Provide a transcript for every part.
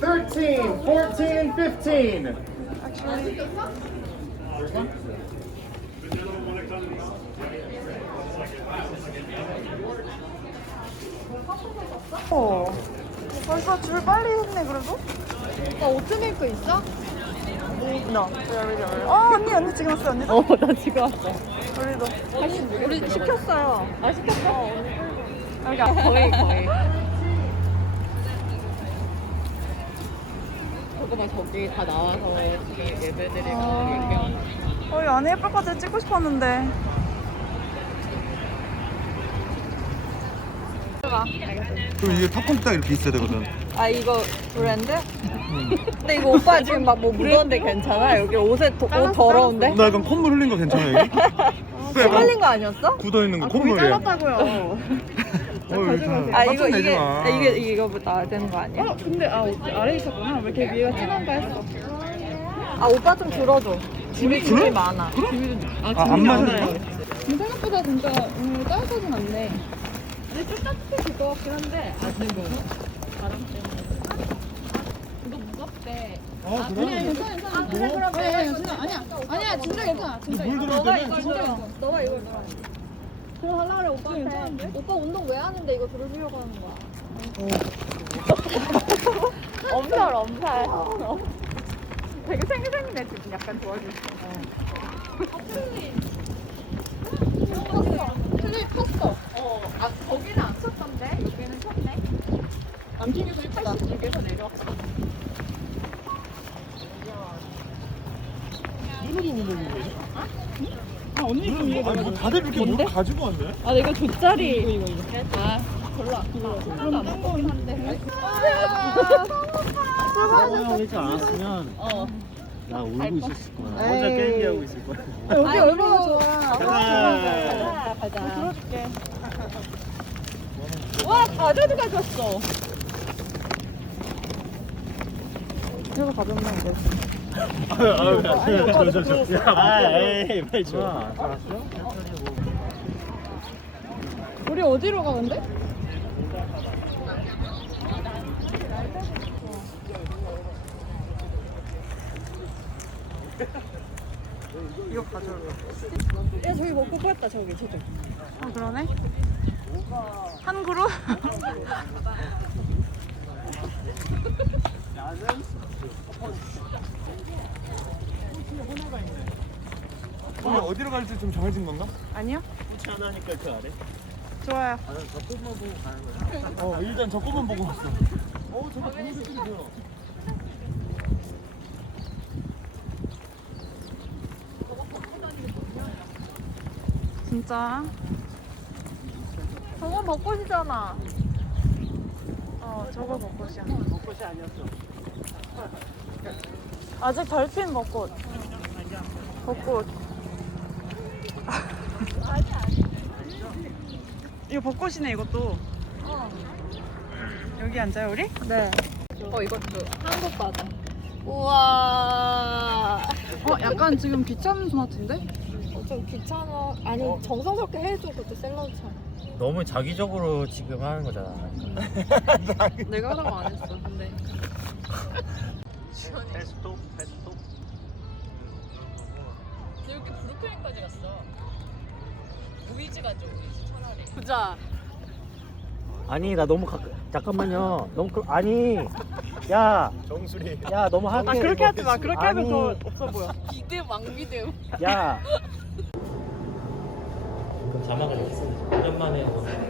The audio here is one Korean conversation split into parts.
Thirteen, fourteen, and fifteen. 어. 벌써 줄 빨리 했네 그래도? 나 오트밀크 있어? 나. 어 언니 언니 지금 왔어 언니도? 어, 나 지금 왔어. 우리도. 우리 시켰어요. 아, 시켰어? 여기 거의, 거의. 저거 막 저기 다 나와서 지금 예배드리고 아. 얘기하는 어, 이 안에 예쁠 것 같아 찍고 싶었는데. 그리고 이게 팝콘 딱 이렇게 있어야 되거든. 아 이거 브랜드? 근데 이거 오빠 지금 막 뭐 묻었는데 괜찮아? 여기 옷에 도, 옷 더러운데? 나 약간 콧물 흘린 거 괜찮아 여기? 또 약간 흘린 거 아니었어? 굳어 있는 거 콧물이야. 잘랐다고요. 어, 이거 아 이거 이게 마. 아, 이게 이거보다 나야 되는 거 아니야? 어 근데 아 아래 있었구나. 왜 이렇게 위가 진한가 했어. 아 오빠 좀 들어줘. 짐이 짐이 그래? 많아. 아, 안 맞았나? 생각보다 진짜 오늘 따뜻하진 않네. 근데 좀 따뜻해질 것 같긴 한데 아직 뭐 바람 때문에. 이거 무겁대. 아 그래? 괜찮아 괜찮아. 아 그래 그럼 그래 괜찮아. 아니야 아니야 진짜 괜찮아. 진짜 물 들어올 너가 때는? 이걸 들어. 너가 이걸 들어. 그럼 하려고 그래 오빠한테. 오빠 운동 왜 하는데 이거 들으려고 하는 거야? 엄살 엄살. 되게 생생해 지금 약간 도와줄 수. 틀리 컸어. 어, 아 거기는 안 쳤던데 여기는 쳤네. 남쪽에서 예쁘다. 86에서 내려왔어. 아 언니 좀 이게 아니 뭐 다들 이렇게 뭘 가지고 왔네? 아 이거 돗자리. 이거 이거 이거. 아 별로 안 별로 안 먹긴 한데. 안 왔으면 어. 나 울고 있었을 거야. 혼자 게임기 하고 있을 거야. 여기 아, 얼마나 좋아. 가자. 가자. 들어줄게. 와 과자도 가져왔어. 이거 가볍나 이제. 아유, 아유, 저, 저, 저. 야, 아, 에이, 빨리 줘. 우리 어디로 가는데? 이거 가져올래. 야 저기 먹고 갔다 저기 저기. 아 그러네. 한 그루? 오늘 어디로 갈지 좀 정해진 건가? 아니요. 하니까 그 아래? 좋아요. 어 일단 저 거만 보고 왔어. 어 저거 분위기 좋아. 진짜. 저건 벚꽃이잖아. 어 저거 벚꽃이야. 벚꽃이 아니었어. 아직 덜 핀 벚꽃. 벚꽃. 이거 벚꽃이네 이것도. 여기 앉아요 우리? 네. 어 이것도 한국 바다. 우와. 어 약간 지금 귀찮은 소나트인데? 어, 좀 귀찮아. 아니 정성스럽게 해줘 그것도 샐러드처럼. 너무 자기적으로 지금 하는 거잖아. 내가 하라고 안 했어. 근데. 테스톱, 테스톱. 이렇게 브루클린까지 갔어. 우이즈 가죠 우이즈 부자. 아니, 나 너무 가, 잠깐만요. 너무, 그, 아니. 야, 정수리. 야, 너무 하게. 아 그렇게 하지 마. 그렇게 하면 아니. 더 없어 보여. 비대 왕비대. 야. 자막을 했어. 오랜만에 오늘.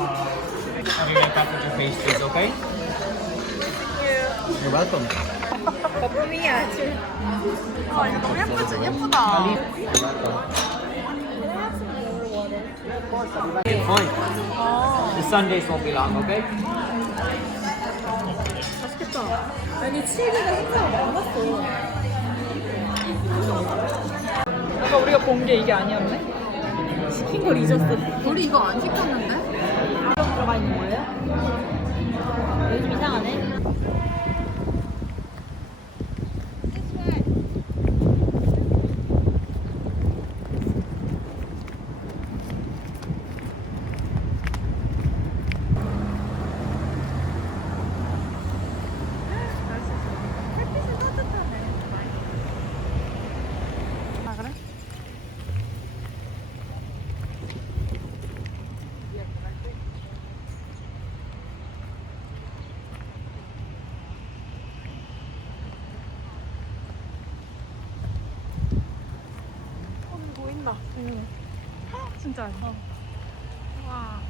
Have you get that with your pastries, okay? You're welcome. 아 이거 너무 예쁘지 예쁘다. Fine. The Sundays won't be long, okay? 아니 칠기가 행사가 많았어. 아까 우리가 본 게 이게 아니었네? 시킨 걸 잊었어. 우리 이거 안 시켰는데? 들어가 있는 거예요? 요즘 이상하네. 아 그래? 어, 보인다. 응. 진짜. 어. 와.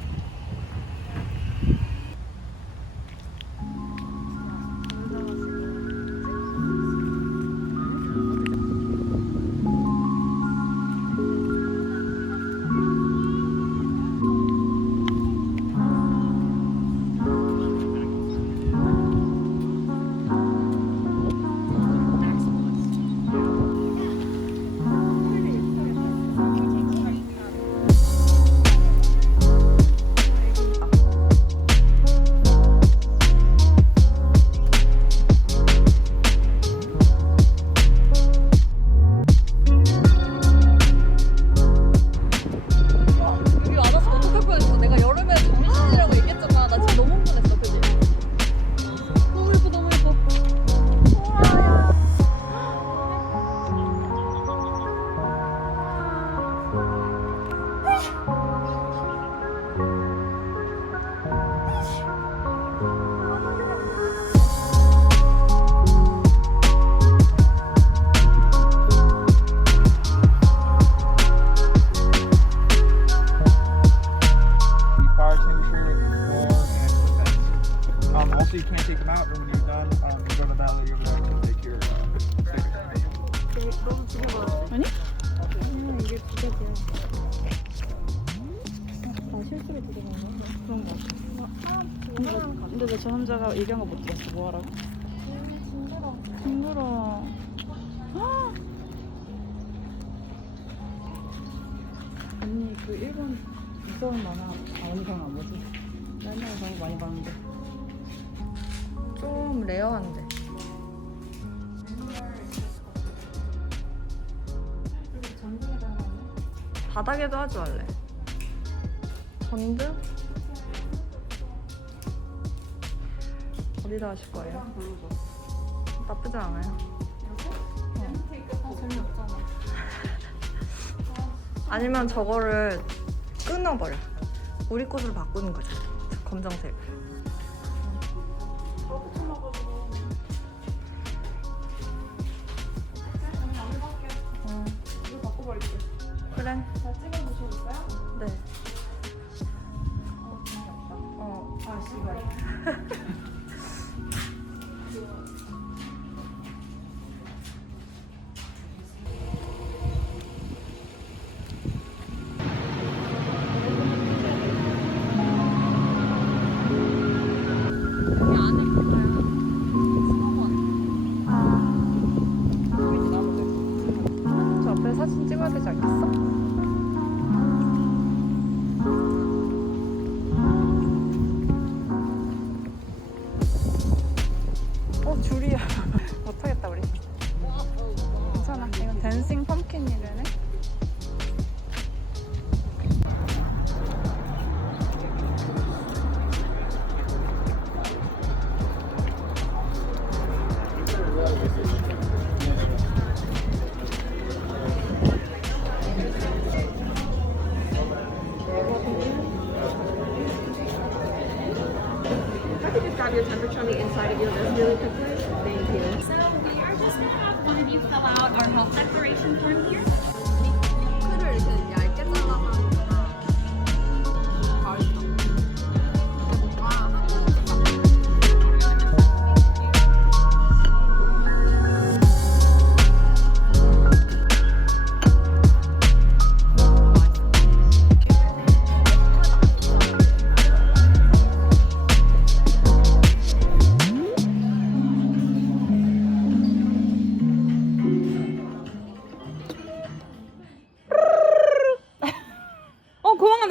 얘기한 거 못 들었어? 뭐 하라고? 징그러. 징그러. 언니 그 일본 무서운 만화 아 원상 안 보지? 옛날에 너무 많이 봤는데 좀 레어한데 바닥에도 하지 말래 전등? 어디다 하실 거예요? 나쁘지 않아요 어. 아니면 저거를 끊어버려 우리 꽃으로 바꾸는 거죠 저 검정색 어. 그래. 다 찍어주실까요? 네.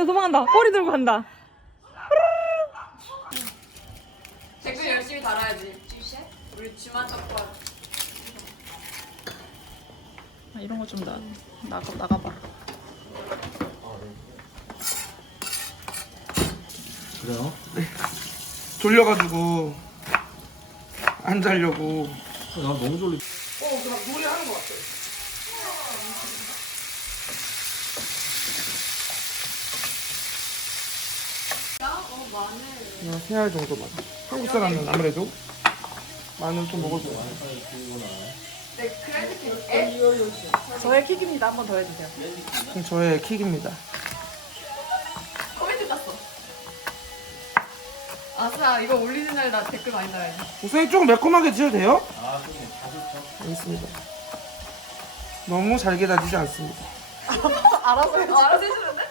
간다. 꼬리 들고 간다. 댓글 열심히 달아야지. 우리 쥐만 잡고 와. 아, 이런 거 좀 나, 나가, 나가봐. 그래요? 졸려가지고 안 자려고. 나 너무 졸리. 어, 나 노래 하는 것 같아. 한 세알 정도만. 한국 사람은 아무래도 마늘 좀 먹어줘요. 저의 킥입니다. 한 번 더 해주세요. 저의 킥입니다. 코멘트 봤어. 아싸 이거 올리는 날 나 댓글 많이 달아야지. 우선이 조금 매콤하게 드셔도 돼요? 아, 좀 가볍죠. 알겠습니다. 너무 잘게 다지지 않습니다. 알아서 해. 알아서 해주는데?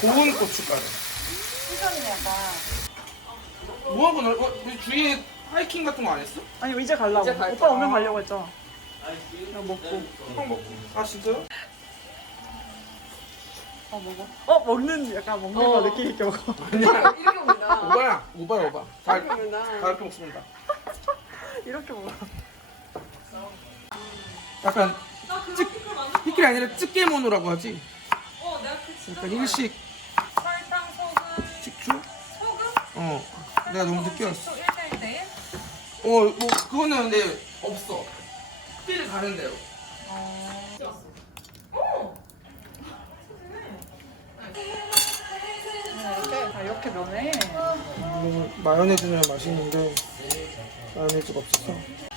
고운 고춧가루. 시선이네 약간. 뭐 하고 너 어, 우리 주위에 하이킹 같은 거 안 했어? 아니, 이제 가려고. 오빠 오면 가려고 했죠. 그냥 먹고. 형 먹고. 아 진짜요? 어, 먹는, 약간 먹는 거 느낌 있게 먹어. 이렇게 먹는다. 오바야, 오바야, 오바. 다, 다 이렇게 먹습니다. 이렇게 먹어. 약간 찌, 피클이 아니라 찌개모노라고 하지. 약간 일식. 어. 내가 너무 늦게 왔어. 1대1 대1? 어, 뭐 그거는 근데 없어. 필 가는 대로. 이렇게, 아, 이렇게 면해. 이거는 마요네즈는 맛있는데 마요네즈가 없어서.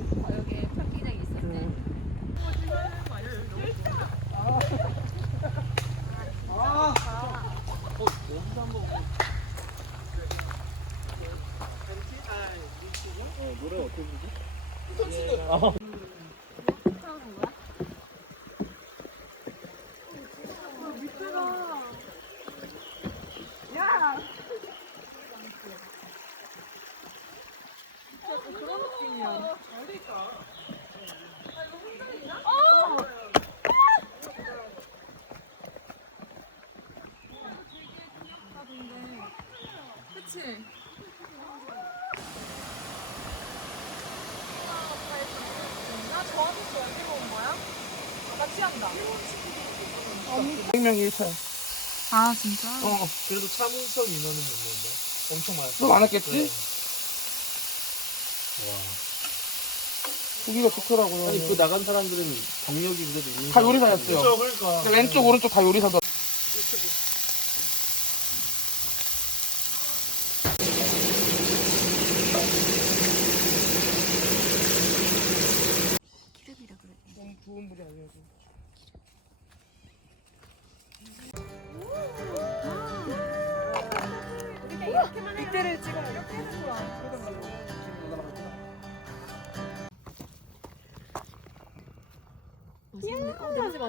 100명 1차야. 아 진짜? 어, 그래도 참석 인원은 몇 명인데? 엄청 많았어. 너 많았겠지? 네. 와. 고기가 좋더라고요. 아니 그 나간 사람들은 경력이 그래도 있는. 다 요리사였어요. 그죠, 그러니까. 왼쪽 오른쪽 다 요리사더라고.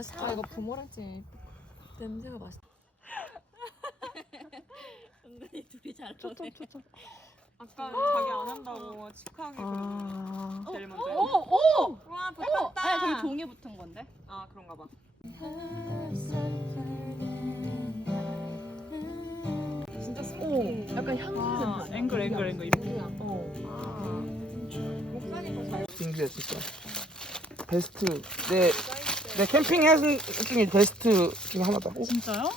어, 맛있다. 아, 이거 부모랑지 냄새가 맛있다. 은근히 둘이 잘 노네. 아까 자기 안 한다고 치크하게 아. 제일 먼저. 오! 오! 와! 붙었다. 아니, 저기 종이 붙은 건데? 아, 그런가 봐. 진짜 스모키. 약간 향수 아, 냄새. 앵글, 앵글, 앵글. 이렇게. 어. 빙규야 진짜. 베스트. 내, 내 캠핑 해준 중에 베스트 중에 하나다. 오, 진짜요?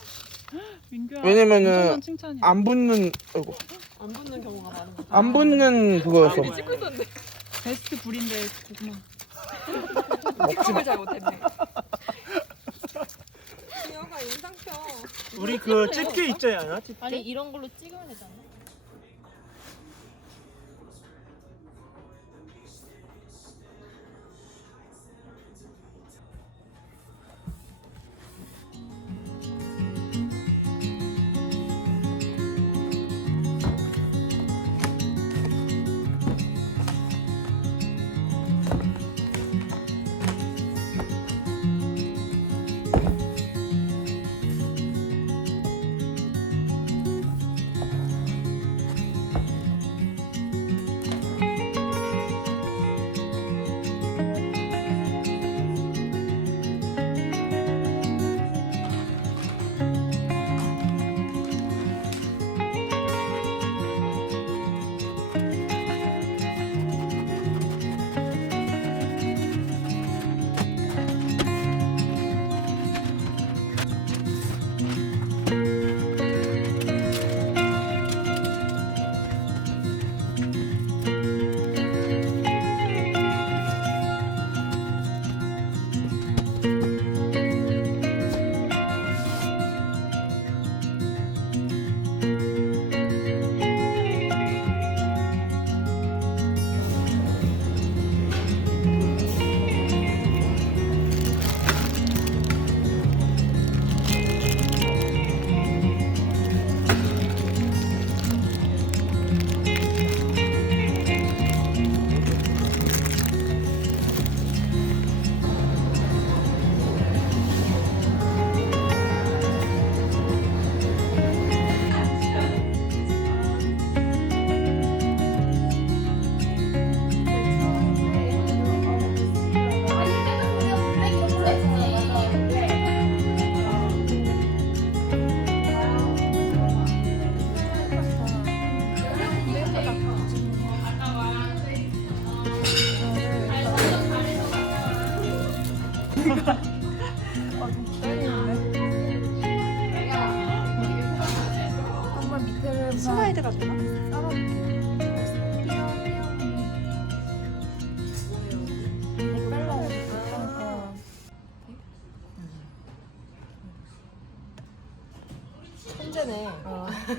민규야. 왜냐면은 엄청난 칭찬이야. 안 붙는, 아이고. 안 붙는 경우가 많은 거. 안 붙는 그거였어. 찍고 있었는데. 베스트 불인데 고구마. 픽업을 잘 못했네. 우리 그 집게 있지 않아? 집게? 아니, 이런 걸로 찍으면 되잖아.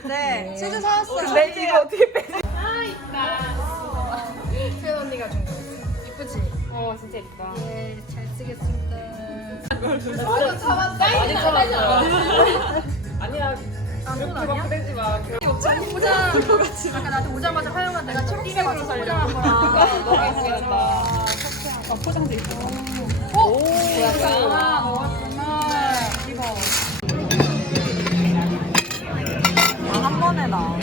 네, 치즈 사왔어요. 근데 이거 어떻게 빼지? 아, 있다. 혜연 언니가 준 거. 이쁘지? 어, 진짜 이쁘다. 네, 잘 쓰겠습니다. 어, 잡았다. 아니야. 그렇게 막 그러지 마. 포장 거 같이. 아까 나한테 오자마자 하영아 내가 초록색으로 포장한 거야. 너무 예쁘다. 어, 포장도 있어. 오, 약간. 看到